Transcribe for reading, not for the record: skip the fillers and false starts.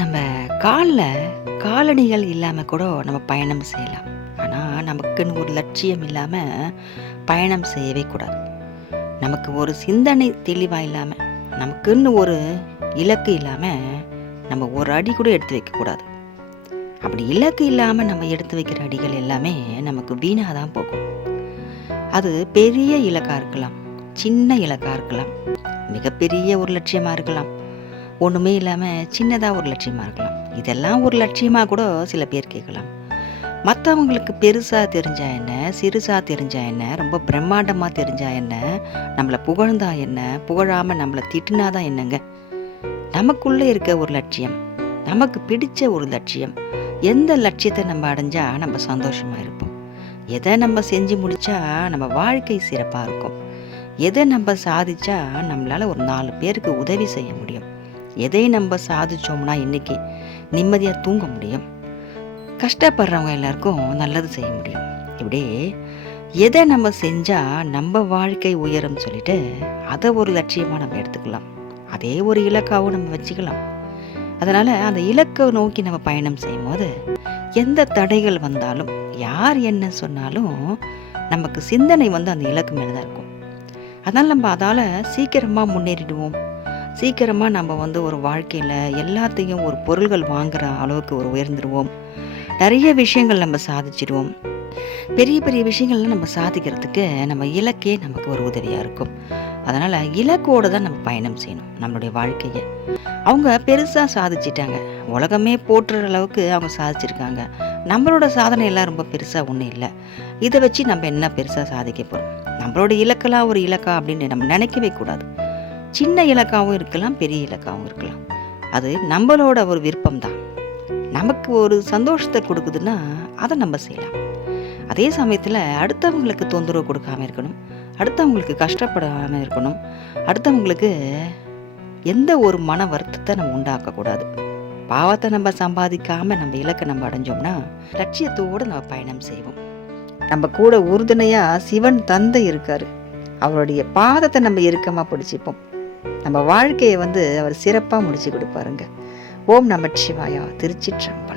நம்ம காலில் காலணிகள் இல்லாமல் கூட நம்ம பயணம் செய்யலாம். ஆனால் நமக்குன்னு ஒரு லட்சியம் இல்லாமல் பயணம் செய்யவே கூடாது. நமக்கு ஒரு சிந்தனை தெளிவாக இல்லாமல், நமக்குன்னு ஒரு இலக்கு இல்லாமல் நம்ம ஒரு அடி கூட எடுத்து வைக்கக்கூடாது. அப்படி இலக்கு இல்லாமல் நம்ம எடுத்து வைக்கிற அடிகள் எல்லாமே நமக்கு வீணாக தான் போகும். அது பெரிய இலக்காக இருக்கலாம், சின்ன இலக்காக இருக்கலாம், மிகப்பெரிய ஒரு லட்சியமாக இருக்கலாம், ஒன்றுமே இல்லாமல் சின்னதாக ஒரு லட்சியமாக இருக்கலாம். இதெல்லாம் ஒரு லட்சியமாக கூட சில பேர் கேட்கலாம். மற்றவங்களுக்கு பெருசாக தெரிஞ்சா என்ன, சிறுசாக தெரிஞ்சா என்ன, ரொம்ப பிரம்மாண்டமாக தெரிஞ்சா என்ன, நம்மளை புகழ்ந்தா என்ன, புகழாமல் நம்மளை திட்டினாதான் என்னங்க. நமக்குள்ளே இருக்க ஒரு லட்சியம், நமக்கு பிடிச்ச ஒரு லட்சியம், எந்த லட்சியத்தை நம்ம அடைஞ்சால் நம்ம சந்தோஷமாக இருப்போம், எதை நம்ம செஞ்சு முடித்தா நம்ம வாழ்க்கை சிறப்பாக இருக்கும், எதை நம்ம சாதிச்சா நம்மளால் ஒரு 4 பேருக்கு உதவி செய்ய முடியும், எதை நம்ம சாதிச்சோம்னா இன்றைக்கி நிம்மதியாக தூங்க முடியும், கஷ்டப்படுறவங்க எல்லாருக்கும் நல்லது செய்ய முடியும். இப்படி எதை நம்ம செஞ்சால் நம்ம வாழ்க்கை உயரும் சொல்லிட்டு அதை ஒரு லட்சியமாக நம்ம எடுத்துக்கலாம். அதே ஒரு இலக்காகவும் நம்ம வச்சுக்கலாம். அதனால் அந்த இலக்கை நோக்கி நம்ம பயணம் செய்யும் போது எந்த தடைகள் வந்தாலும், யார் என்ன சொன்னாலும் நமக்கு சிந்தனை அந்த இலக்கு மேலே தான் இருக்கும். அதனால் நம்ம அதால் சீக்கிரமாக முன்னேறிடுவோம். சீக்கிரமாக நம்ம ஒரு வாழ்க்கையில் எல்லாத்தையும் ஒரு பொருள்கள் வாங்குகிற அளவுக்கு ஒரு உயர்ந்துடுவோம். நிறைய விஷயங்கள் நம்ம சாதிச்சிடுவோம். பெரிய பெரிய விஷயங்கள்லாம் நம்ம சாதிக்கிறதுக்கு நம்ம இலக்கே நமக்கு ஒரு உதவியாக இருக்கும். அதனால் இலக்கோடு தான் நம்ம பயணம் செய்யணும் நம்மளுடைய வாழ்க்கையை. அவங்க பெருசாக சாதிச்சிட்டாங்க, உலகமே போற்றுற அளவுக்கு அவங்க சாதிச்சிருக்காங்க. நம்மளோட சாதனை எல்லாம் ரொம்ப பெருசாக ஒன்றும் இல்லை. இதை வச்சு நம்ம என்ன பெருசாக சாதிக்க போகிறோம்? நம்மளோட இலக்கெல்லாம் ஒரு இலக்கா அப்படின்னு நம்ம நினைக்கவே கூடாது. சின்ன இலக்காகவும் இருக்கலாம், பெரிய இலக்காகவும் இருக்கலாம். அது நம்மளோட ஒரு விருப்பம் தான். நமக்கு ஒரு சந்தோஷத்தை கொடுக்குதுன்னா அதை நம்ம செய்யலாம். அதே சமயத்தில் அடுத்தவங்களுக்கு தொந்தரவு கொடுக்காமல் இருக்கணும், அடுத்தவங்களுக்கு கஷ்டப்படாமல் இருக்கணும், அடுத்தவங்களுக்கு எந்த ஒரு மன வருத்தத்தை நம்ம உண்டாக்கக்கூடாது. பாவத்தை நம்ம சம்பாதிக்காமல் நம்ம இலக்கை நம்ம அடைஞ்சோம்னா லட்சியத்தோடு நம்ம பயணம் செய்வோம். நம்ம கூட உறுதுணையாக சிவன் தந்தை இருக்கார். அவருடைய பாதத்தை நம்ம இறுக்கமாக பிடிச்சிப்போம். நம்ம வாழ்க்கையை அவர் சிறப்பாக முடிச்சு கொடுப்பாருங்க. ஓம் நமச்சிவாயா. திருச்சிற்றம்பலம்.